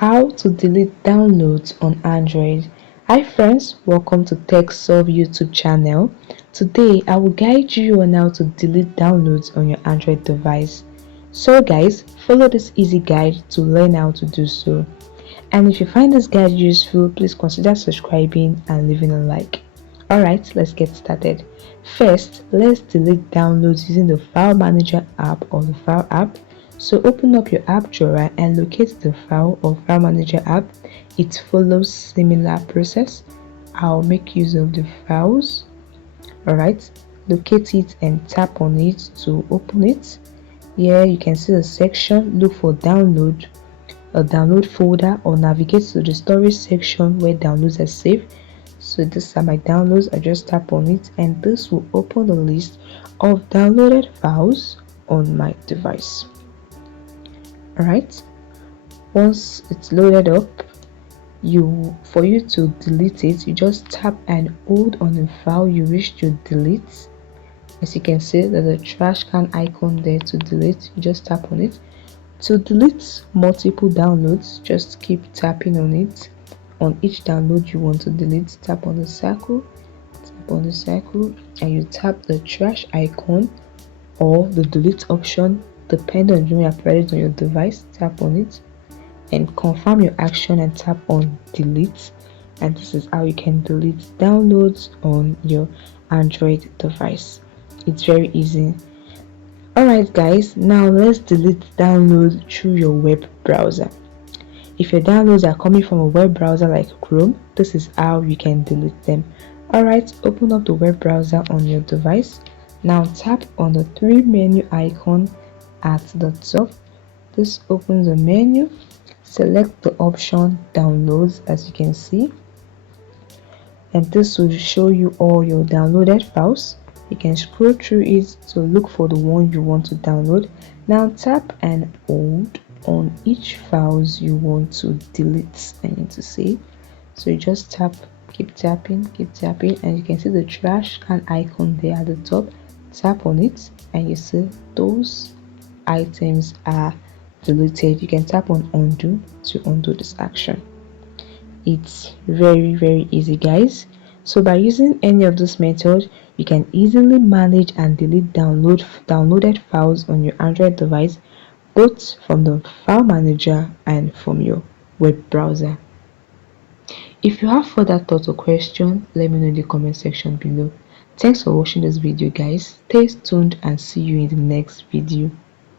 How to delete downloads on Android. Hi friends, welcome to TechSolve YouTube channel. Today I will guide you on how to delete downloads on your Android device. So guys, follow this easy guide to learn how to do so. And if you find this guide useful, please consider subscribing and leaving a like. Alright, let's get started. First, let's delete downloads using the File Manager app or the File app. So open up your app drawer and locate the File or File Manager app. It follows similar process. I'll make use of the files. Alright, locate it and tap on it to open it. Here you can see the section, look for download, a download folder, or navigate to the storage section where downloads are saved. So these are my downloads. I just tap on it and this will open the list of downloaded files on my device. Alright, once it's loaded up, for you to delete it, you just tap and hold on the file you wish to delete. As you can see, there's a trash can icon there to delete. You just tap on it. To delete multiple downloads, just keep tapping on it. On each download you want to delete, tap on the circle, and you tap the trash icon or the delete option depending on when you have it on your device. Tap on it and confirm your action and tap on delete, and this is how you can delete downloads on your Android device. It's very easy. Alright guys, now let's delete downloads through your web browser. If your downloads are coming from a web browser like Chrome, this is how you can delete them. Alright, open up the web browser on your device. Now tap on the three menu icon at the top. This opens a menu. Select the option downloads, as you can see, and this will show you all your downloaded files. You can scroll through it to look for the one you want to download. Now tap and hold on each files you want to delete and to save. So you just tap, keep tapping, and you can see the trash can icon there at the top. Tap on it and you see those items are deleted. You can tap on undo to undo this action. It's very easy guys. So by using any of this method, you can easily manage and delete downloaded files on your Android device, both from the file manager and from your web browser. If you have further thoughts or questions, let me know in the comment section below. Thanks for watching this video guys. Stay tuned and see you in the next video.